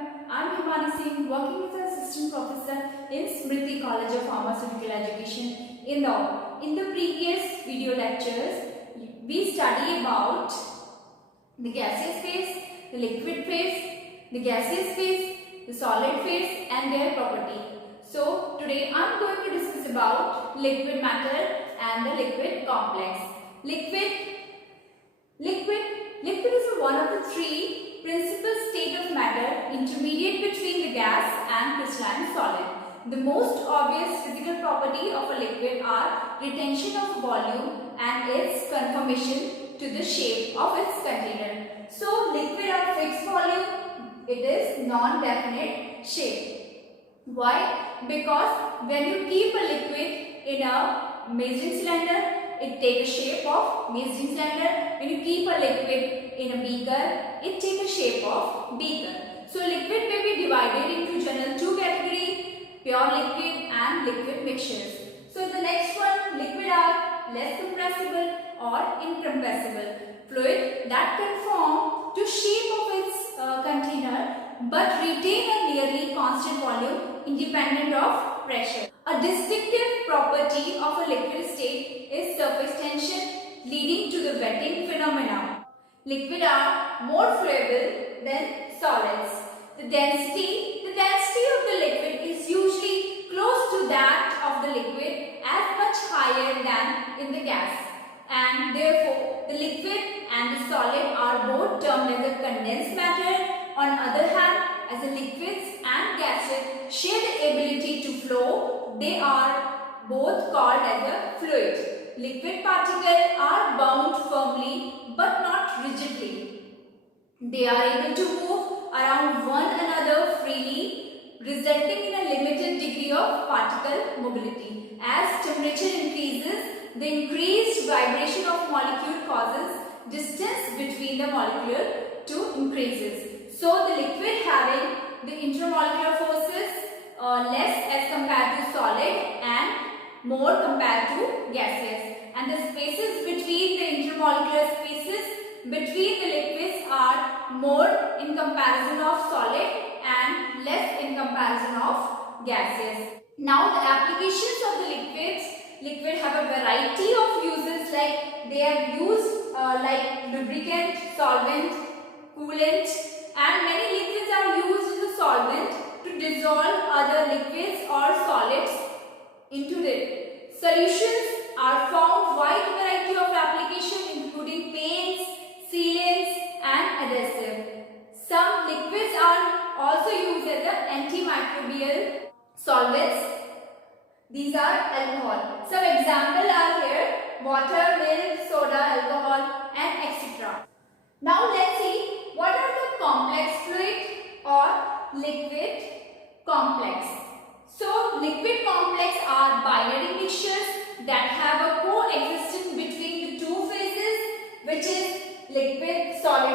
I'm Himani Singh, working as an assistant professor in Smriti College of Pharmaceutical Education, Indore. In the previous video lectures, we study about the gaseous phase, the liquid phase, the gaseous phase, the solid phase and their property. So today I'm going to discuss about liquid matter and the liquid complex. Liquid is one of the three principal state of matter intermediate between the gas and crystalline solid. The most obvious physical property of a liquid are retention of volume and its conformation to the shape of its container. So liquid are fixed volume, it is non-definite shape. Why? Because when you keep a liquid in a measuring cylinder, it takes a shape of measuring cylinder. When you keep a liquid in a beaker, it takes a shape of beaker. So liquid may be divided into general two categories, pure liquid and liquid mixtures. So the next one, liquid are less compressible or incompressible fluid that can form to shape of its container but retain a nearly constant volume independent of pressure. A distinctive property of a liquid state is surface tension leading to the wetting phenomena. Liquid are more fluidable than solids. The density of the liquid is usually close to that of the liquid as much higher than in the gas, and therefore the liquid and the solid are both termed as a condensed matter. On other hand, as the liquids and gases share the ability to flow, they are both called as a fluid. Liquid particles are bound firmly but not rigidly. They are able to move around one another freely, resulting in a limited degree of particle mobility. As temperature increases, the increased vibration of molecule causes distance between the molecule to increases. So the liquid having the intermolecular forces less as compared to solid and more compared to gaseous. And the spaces between the intermolecular spaces between the liquids are more in comparison of solid and less in comparison of gaseous. Now the applications of the liquids. Liquid have a variety of uses, like they are used like lubricant, solvent, coolant, and many liquids are used as a solvent to dissolve other liquids or solids into it. Solutions are found wide variety of application including paints, sealants and adhesive. Some liquids are also used as antimicrobial solvents. These are alcohol. Some examples are here: water, milk, soda, alcohol and etc. Now let's see what are the complex fluid or liquid complex. So liquid complex are binary mixtures that have a coexistence between the two phases, which is liquid, solid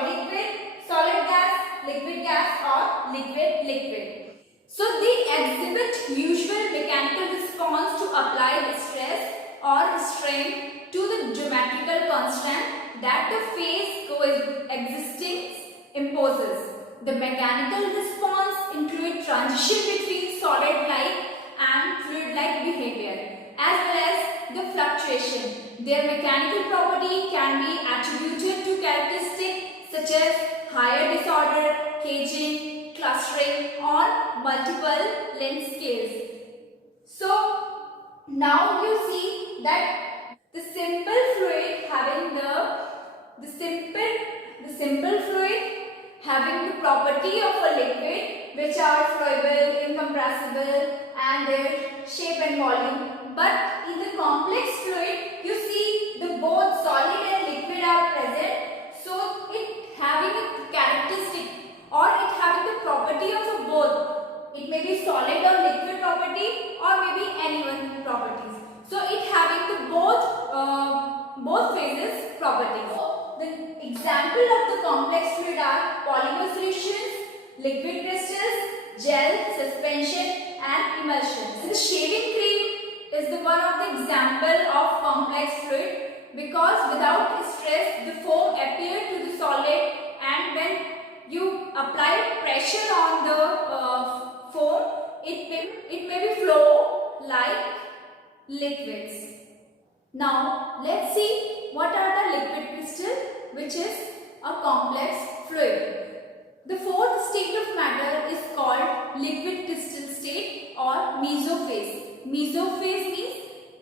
gas, liquid gas or liquid liquid. So they exhibit usual mechanical response to apply the stress or strain to the geometrical constant that the phase coexistence imposes. The mechanical response include transition between solid-like and fluid-like behavior, as well as the fluctuation. Their mechanical property can be attributed to characteristics such as higher disorder, caging, clustering on multiple length scales. So now you see that the simple fluid having the simple fluid having the property of a liquid, which are flowable, incompressible and their shape and volume. But in the complex fluid, you see the both solid and liquid are present. So it having a characteristic or it having the property of a both. It may be solid or liquid property or maybe any one properties. So it having the both phases properties. So the example of the complex fluid are polymer solutions, liquid crystals, gel, suspension and emulsions. And the shaving cream is the one of the example of complex fluid, because without stress the foam appears to the solid, and when you apply pressure on the Now let's see what are the liquid crystal, which is a complex fluid. The fourth state of matter is called liquid crystal state or mesophase. Mesophase means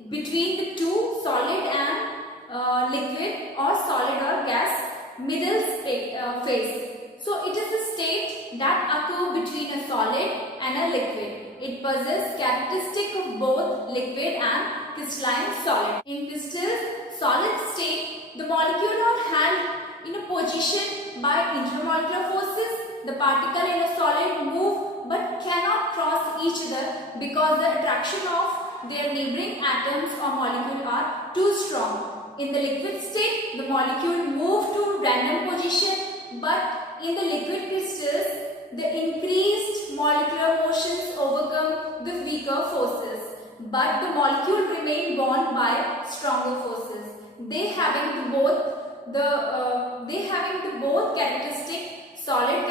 between the two, solid and liquid, or solid or gas, middle phase. So it is the state that occurs between a solid and a liquid. It possesses characteristic of both liquid and crystalline solid. In crystal solid state, the molecules are held in a position by intermolecular forces. The particle in a solid move but cannot cross each other because the attraction of their neighboring atoms or molecules are too strong. In the liquid state, the molecule move to random position, but in the liquid crystals, the increased molecular motions overcome the weaker forces, but the molecule remain bound by stronger forces. They having the both characteristic solid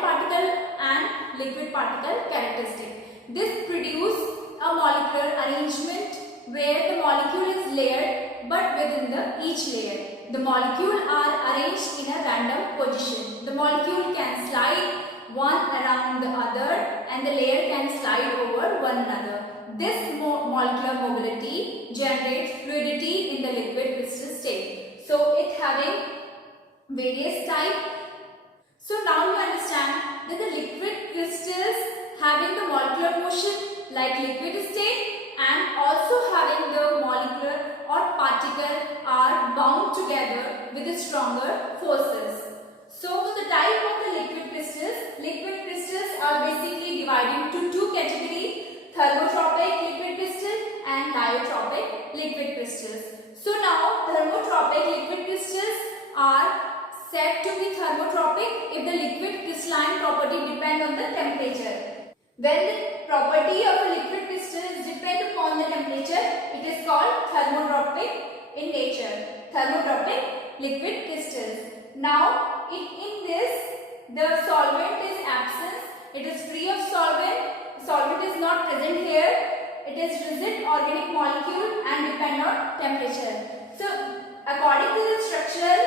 particle and liquid particle characteristic. This produce a molecular arrangement where the molecule is layered but within each layer. The molecules are arranged in a random position. The molecule can slide one around the other and the layer can slide over one another. This molecular mobility generates fluidity in the liquid crystal state. So it having various types. So now you understand that the liquid crystals having the molecular motion like liquid state and also having the molecular or particle are bound together with the stronger forces. So the type of the liquid crystals are basically divided into two categories: thermotropic liquid crystal and lyotropic liquid crystals. So now thermotropic liquid crystals are said to be thermotropic if the liquid crystalline property depend on the temperature. When the property of a liquid crystal depend upon the temperature, it is called thermotropic in nature. Thermotropic liquid crystals. Now, in this, the solvent is absent. It is free of solvent. Solvent is not present here. It is rigid organic molecule and depend on temperature. So, according to the structural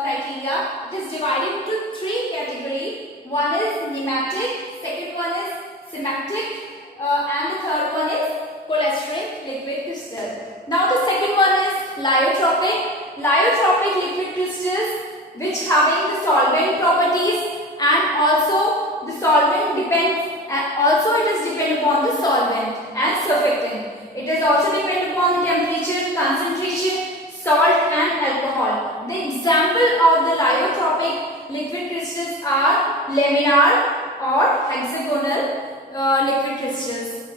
criteria, it is divided into three categories. One is nematic, second one is symmetric, and the third one is cholesteric liquid crystal. Now the second one is lyotropic. Lyotropic liquid crystals which having the solvent properties and also the solvent depends and also it is depend upon the solvent and surfactant. It is also depend upon the temperature, concentration, salt and alcohol. The example of the lyotropic liquid crystals are laminar or hexagonal liquid crystals.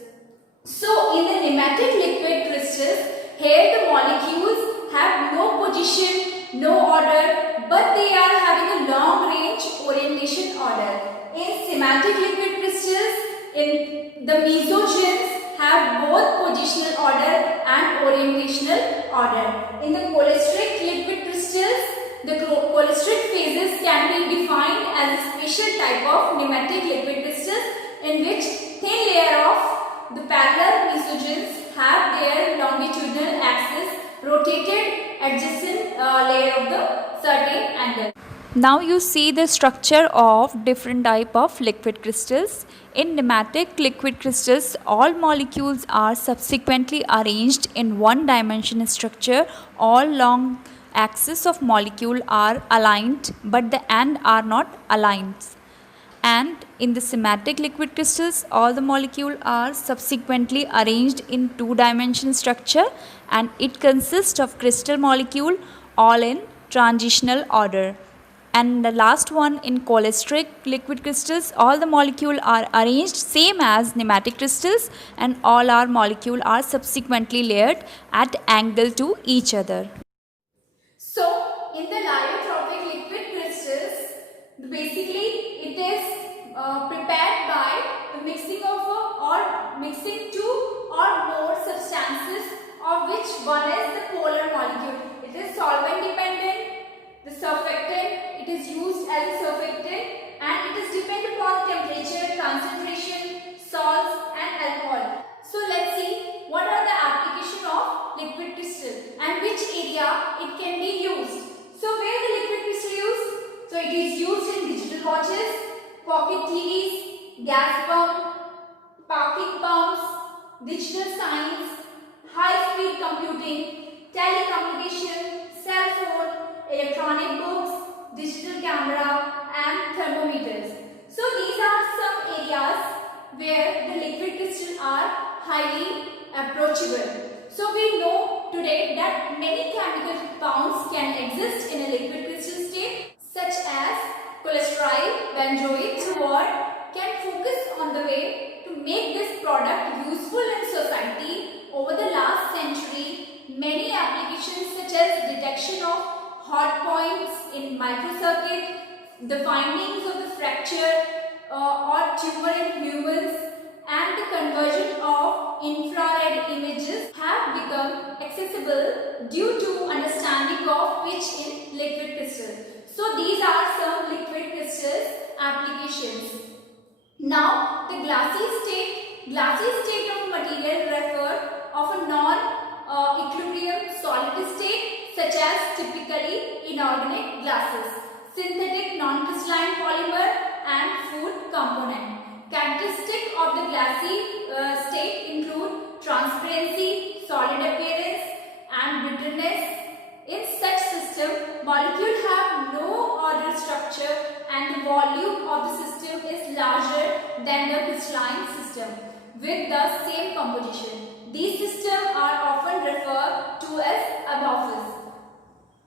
So in the nematic liquid crystals, here the molecules have no position, no order, but they are having a long range orientation order. In symmetric liquid crystals, in the mesogens have both positional order and orientational order. In the cholesteric liquid crystals, the cholesteric phases can be defined as a special type of nematic liquid crystals in which thin layer of the parallel mesogens have their longitudinal axis rotated adjacent layer of the certain angle. Now you see the structure of different type of liquid crystals. In nematic liquid crystals, all molecules are subsequently arranged in one dimension structure. All long axis of molecule are aligned, but the end are not aligned. And in the symmetric liquid crystals, all the molecules are subsequently arranged in two-dimensional structure, and it consists of crystal molecule all in transitional order. And the last one, in cholesteric liquid crystals, all the molecules are arranged same as nematic crystals, and all our molecules are subsequently layered at angle to each other. So in the lyotropic liquid crystals, basically it is prepared by the mixing of or mixing two or more substances, of which one is the polar molecule. It is solvent dependent. The surfactant, it is used as a surfactant and it is dependent upon temperature, concentration, salts and alcohol. So let's see what are the application of liquid and which area it can be used. So where the liquid crystal used? So it is used in digital watches, pocket TVs, gas pump, parking pumps, digital signs, high-speed computing, telecommunication, cell phone, electronic books, digital camera and thermometers. So these are some areas where the liquid crystals are highly approachable. So we know today that many chemical compounds can exist in a liquid crystal state, such as cholesterol, benzoate, fluoride can focus on the way to make this product useful in society. Over the last century, many applications such as detection of hot points in microcircuit, the findings of the fracture or tumor in humans, and the conversion of infrared images have become accessible due to understanding of pitch in liquid crystal. So these are some liquid crystals applications. Now the glassy state of material refer of a non-equilibrium solid state such as typically inorganic glasses, synthetic non-crystalline polymer and food component. Characteristics of the glassy state include transparency, solid appearance and bitterness. In such system, molecules have no ordered structure and the volume of the system is larger than the crystalline system with the same composition. These systems are often referred to as amorphous.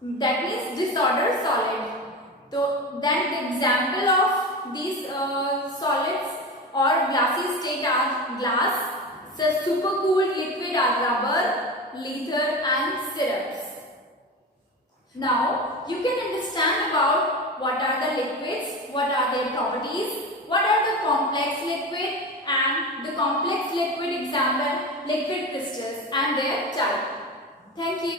That means disordered solid. So then the example of these solids or glassy state are glass, so supercooled liquid are rubber, leather and syrups. Now you can understand about what are the liquids, what are their properties, what are the complex liquid and the complex liquid example liquid crystals and their type. Thank you.